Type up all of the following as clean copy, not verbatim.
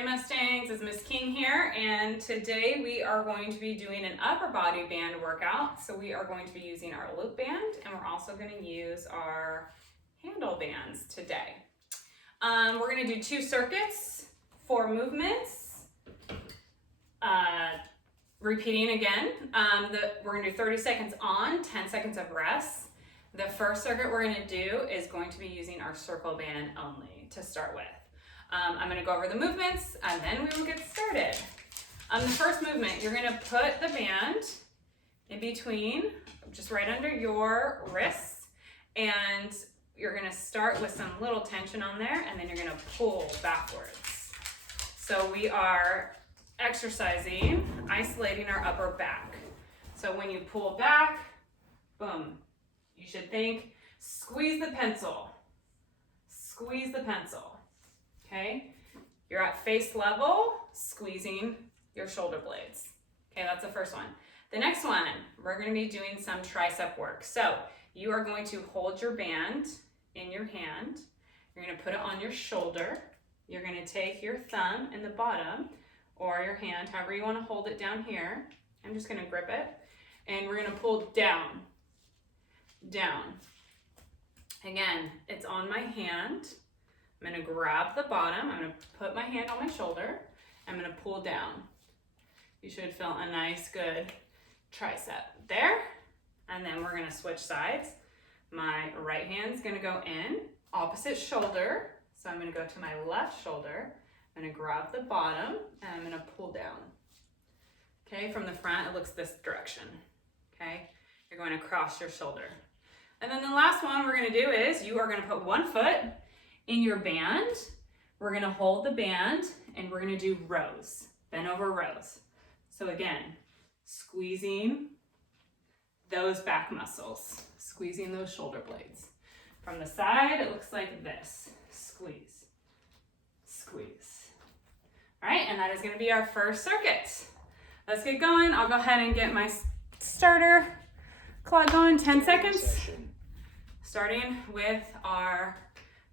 Hi Mustangs, it's Miss King here, and today we are going to be doing an upper body band workout. So we are going to be using our loop band, and we're also going to use our handle bands today. We're going to do 2 circuits, 4 movements. Repeating again, we're going to do 30 seconds on, 10 seconds of rest. The first circuit we're going to do is going to be using our circle band only to start with. I'm going to go over the movements and then we will get started. The first movement, you're going to put the band in between, just right under your wrists, and you're going to start with some little tension on there, and then you're going to pull backwards. So we are exercising, isolating our upper back. So when you pull back, boom, you should think, squeeze the pencil, squeeze the pencil. Okay, you're at face level, squeezing your shoulder blades. Okay, that's the first one. The next one, we're going to be doing some tricep work. So you are going to hold your band in your hand. You're going to put it on your shoulder. You're going to take your thumb in the bottom or your hand, however you want to hold it down here. I'm just going to grip it. And we're going to pull down, down. Again, it's on my hand. I'm going to grab the bottom, I'm going to put my hand on my shoulder, I'm going to pull down. You should feel a nice, good tricep there. And then we're going to switch sides. My right hand's going to go in, opposite shoulder. So I'm going to go to my left shoulder. I'm going to grab the bottom, and I'm going to pull down. Okay, from the front, it looks this direction. Okay, you're going to cross your shoulder. And then the last one we're going to do is you are going to put one foot in your band. We're going to hold the band and we're going to do rows, bent over rows. So again, squeezing those back muscles, squeezing those shoulder blades. From the side, it looks like this. Squeeze, squeeze. All right, and that is going to be our first circuit. Let's get going. I'll go ahead and get my starter clock going, 10 seconds. Starting with our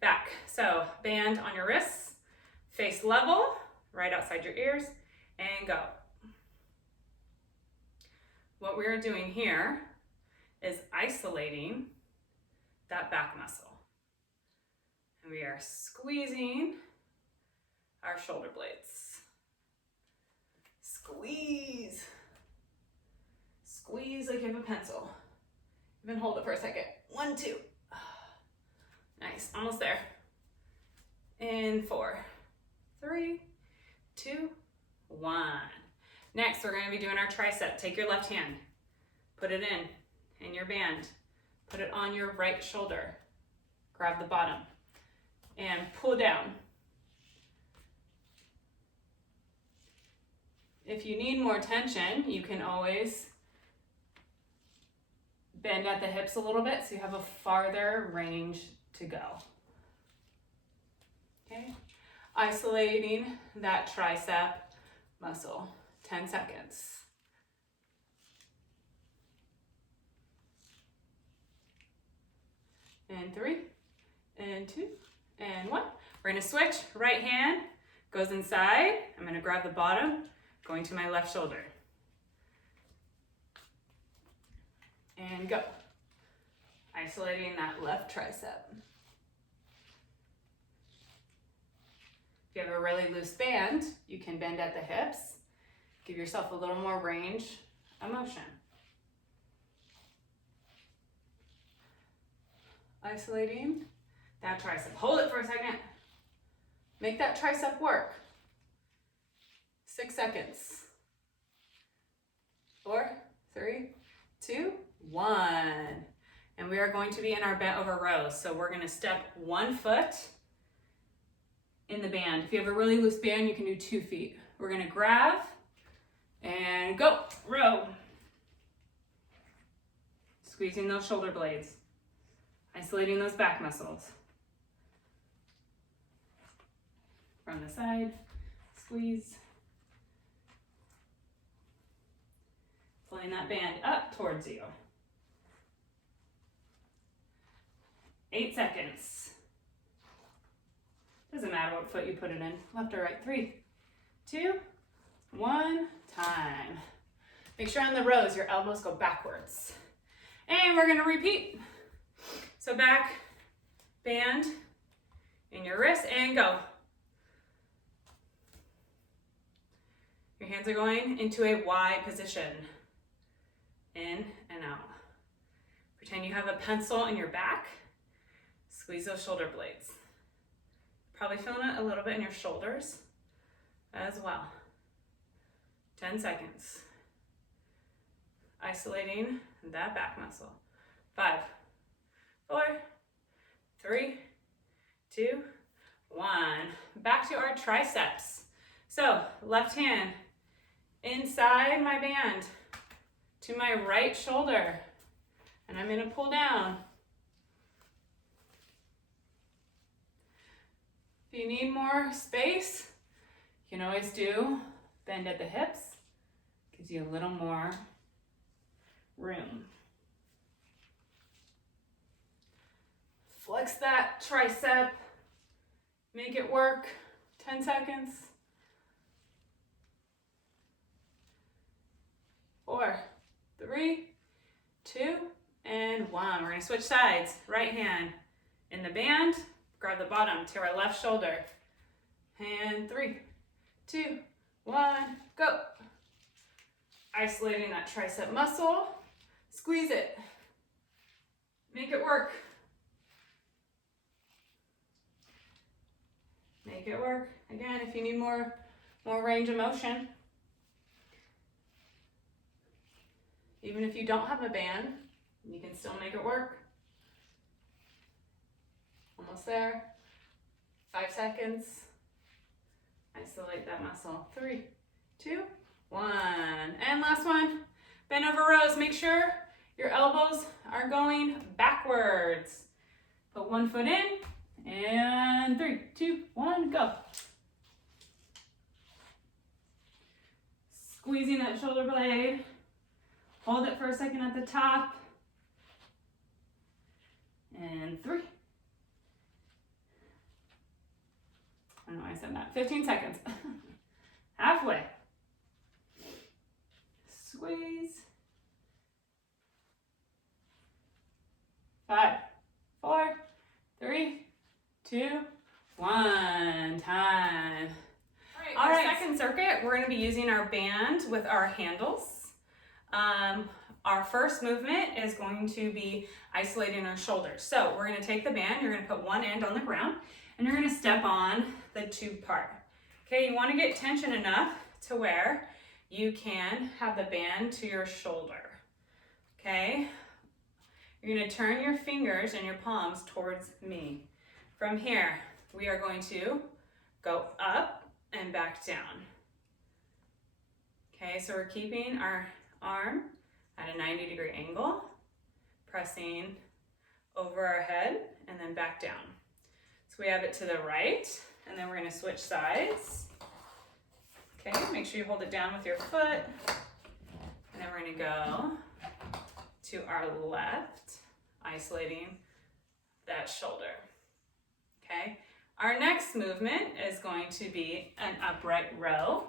back. So band on your wrists, face level, right outside your ears, and go. What we're doing here is isolating that back muscle. And we are squeezing our shoulder blades. Squeeze. Squeeze like you have a pencil. Even hold it for a second. 1, 2. Nice, almost there. In 4, 3, 2, 1. Next, we're going to be doing our tricep. Take your left hand, put it in your band, put it on your right shoulder, grab the bottom, and pull down. If you need more tension, you can always bend at the hips a little bit so you have a farther range to go. Okay, isolating that tricep muscle, 10 seconds. And 3, and 2, and 1. We're gonna switch, right hand goes inside. I'm gonna grab the bottom, going to my left shoulder. And go. Isolating that left tricep. If you have a really loose band, you can bend at the hips. Give yourself a little more range of motion. Isolating that tricep. Hold it for a second. Make that tricep work. 6 seconds. 4, 3, 2, 1. And we are going to be in our bent over rows. So we're going to step 1 foot in the band. If you have a really loose band, you can do 2 feet. We're going to grab and go. Row. Squeezing those shoulder blades. Isolating those back muscles. From the side, squeeze. Pulling that band up towards you. 8 seconds. Doesn't matter what foot you put it in, left or right. 3, 2, 1, time. Make sure on the rows your elbows go backwards. And we're gonna repeat. So back, band in your wrist, and go. Your hands are going into a Y position. In and out. Pretend you have a pencil in your back. Squeeze those shoulder blades. Probably feeling it a little bit in your shoulders as well. 10 seconds. Isolating that back muscle. 5, 4, 3, 2, 1. Back to our triceps. So left hand inside my band to my right shoulder. And I'm gonna pull down. If you need more space, you can always do bend at the hips. Gives you a little more room. Flex that tricep. Make it work. 10 seconds. 4, 3, 2, and 1. We're gonna switch sides. Right hand in the band, grab the bottom to our left shoulder. And 3, 2, 1, go. Isolating that tricep muscle. Squeeze it. Make it work. Make it work. Again, if you need more range of motion. Even if you don't have a band, you can still make it work. Almost there. 5 seconds. Isolate that muscle. 3, 2, 1. And last one. Bend over rows. Make sure your elbows are going backwards. Put one foot in. And 3, 2, 1, go. Squeezing that shoulder blade. Hold it for a second at the top. And 3. I don't know why I said that. 15 seconds. Halfway. Squeeze. 5, 4, 3, 2, 1. Time. All right, second circuit, we're gonna be using our band with our handles. Our first movement is going to be isolating our shoulders. So we're gonna take the band, you're gonna put one end on the ground, and you're gonna step on the tube part. Okay, you wanna get tension enough to where you can have the band to your shoulder. Okay, you're gonna turn your fingers and your palms towards me. From here, we are going to go up and back down. Okay, so we're keeping our arm at a 90-degree angle, pressing over our head and then back down. So we have it to the right, and then we're gonna switch sides. Okay, make sure you hold it down with your foot. And then we're gonna go to our left, isolating that shoulder. Okay, our next movement is going to be an upright row.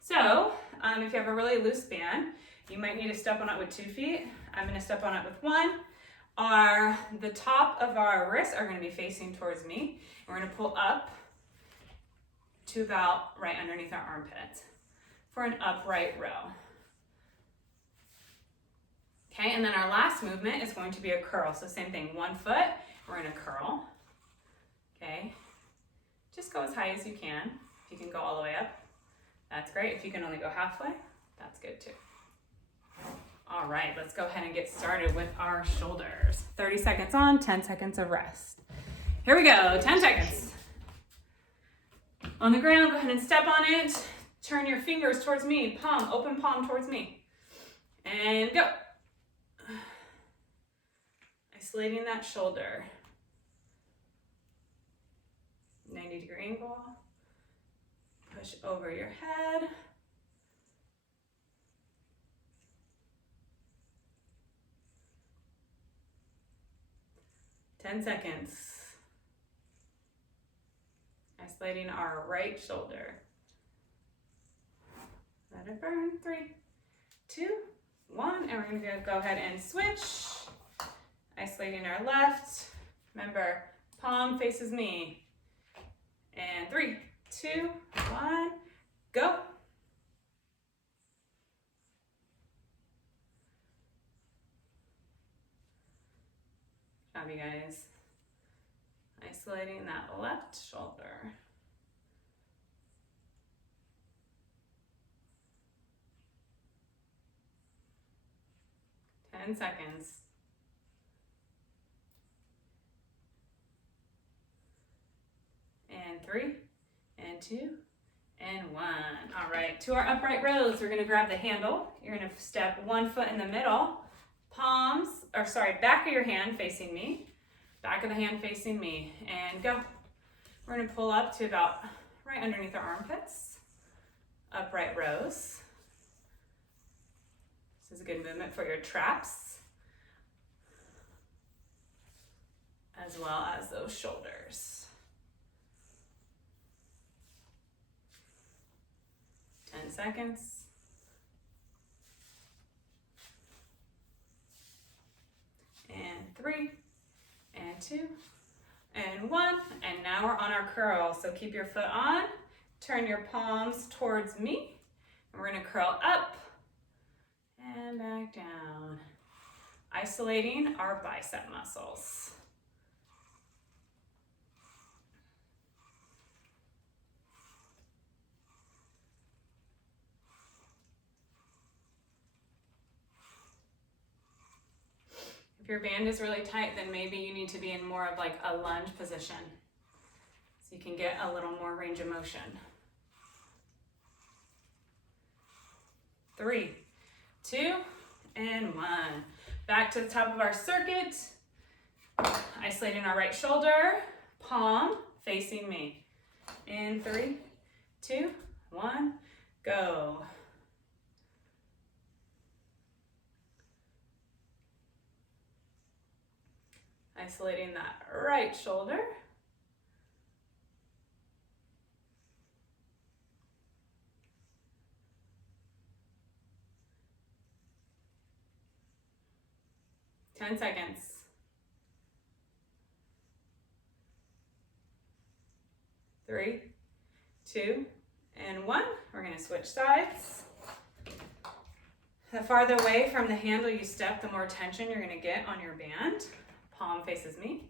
So if you have a really loose band, you might need to step on it with 2 feet. I'm gonna step on it with 1. The top of our wrists are gonna be facing towards me. We're gonna pull up to about right underneath our armpits for an upright row. Okay, and then our last movement is going to be a curl. So same thing, 1 foot, we're gonna curl. Okay, just go as high as you can. If you can go all the way up, that's great. If you can only go halfway, that's good too. All right, let's go ahead and get started with our shoulders. 30 seconds on, 10 seconds of rest. Here we go, 10 seconds. On the ground, go ahead and step on it. Turn your fingers towards me, palm, open palm towards me. And go. Isolating that shoulder. 90-degree angle. Push over your head. Ten seconds. Isolating our right shoulder. Let it burn. 3, 2, 1. And we're gonna go ahead and switch. Isolating our left. Remember, palm faces me. And 3, 2, 1, go. Good job, you guys. Isolating that left shoulder. 10 seconds. And 3, and 2, and 1. All right, to our upright rows, we're gonna grab the handle. You're gonna step one foot in the middle, back of your hand facing me, back of the hand facing me, and go. We're gonna pull up to about right underneath our armpits, upright rows. This is a good movement for your traps, as well as those shoulders. 10 seconds. And 3, and 2, and 1. And now we're on our curl. So keep your foot on, turn your palms towards me. And we're gonna curl up and back down, isolating our bicep muscles. If your band is really tight, then maybe you need to be in more of like a lunge position so you can get a little more range of motion. 3, 2, and 1. Back to the top of our circuit. Isolating our right shoulder, palm facing me. In 3, 2, 1, go. Isolating that right shoulder. Ten seconds. 3, 2, and 1. We're gonna switch sides. The farther away from the handle you step, the more tension you're gonna get on your band. Palm faces me,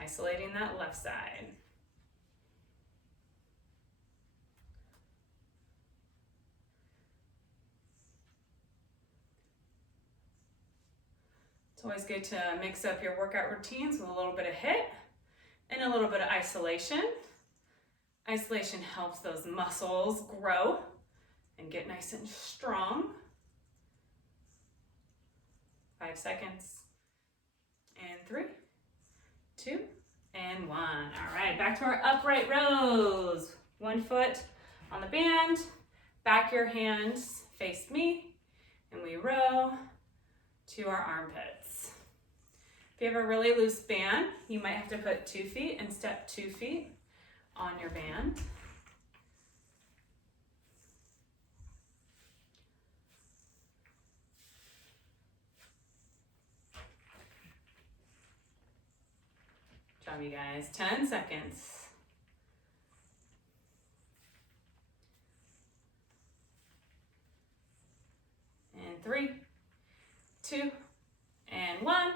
isolating that left side. It's always good to mix up your workout routines with a little bit of HIIT and a little bit of isolation. Isolation helps those muscles grow and get nice and strong. 5 seconds. And 3, 2, and 1. All right, back to our upright rows. One foot on the band, back your hands face me, and we row to our armpits. If you have a really loose band, you might have to put 2 feet and step 2 feet on your band. Good job, you guys. 10 seconds. And 3, 2, and 1.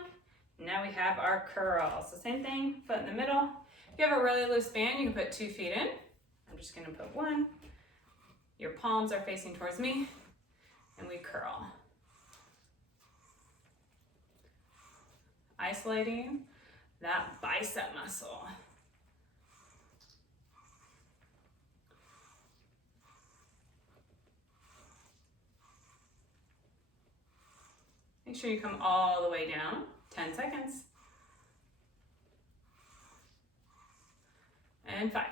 Now we have our curl. So same thing, foot in the middle. If you have a really loose band, you can put 2 feet in. I'm just gonna put 1. Your palms are facing towards me, and we curl. Isolating that bicep muscle. Make sure you come all the way down. 10 seconds. And 5,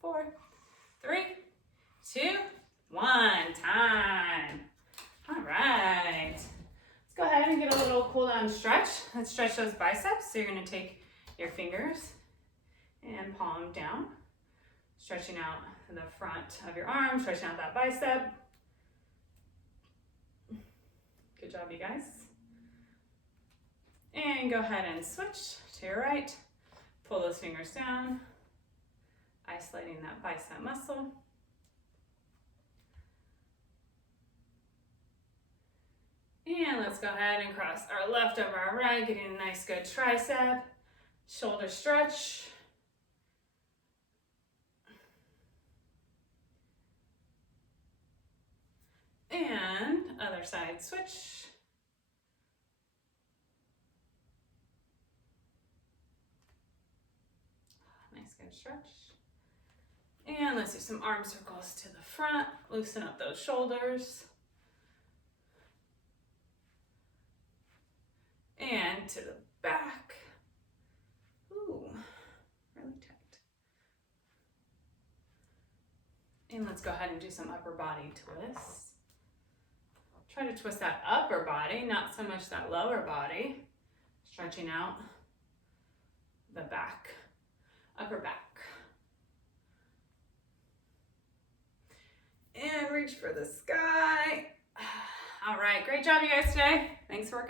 4, 3, 2, 1. Time. All right. Let's go ahead and get a little cool down stretch. Let's stretch those biceps. So you're going to take your fingers and palm down, stretching out the front of your arm, stretching out that bicep. Good job, you guys. And go ahead and switch to your right. Pull those fingers down, isolating that bicep muscle. And let's go ahead and cross our left over our right, getting a nice good tricep, shoulder stretch. And other side switch. Nice good stretch. And let's do some arm circles to the front. Loosen up those shoulders. And to the back. Ooh, really tight. And let's go ahead and do some upper body twists. Try to twist that upper body, not so much that lower body. Stretching out the back, upper back. And reach for the sky. All right, great job you guys today. Thanks for working.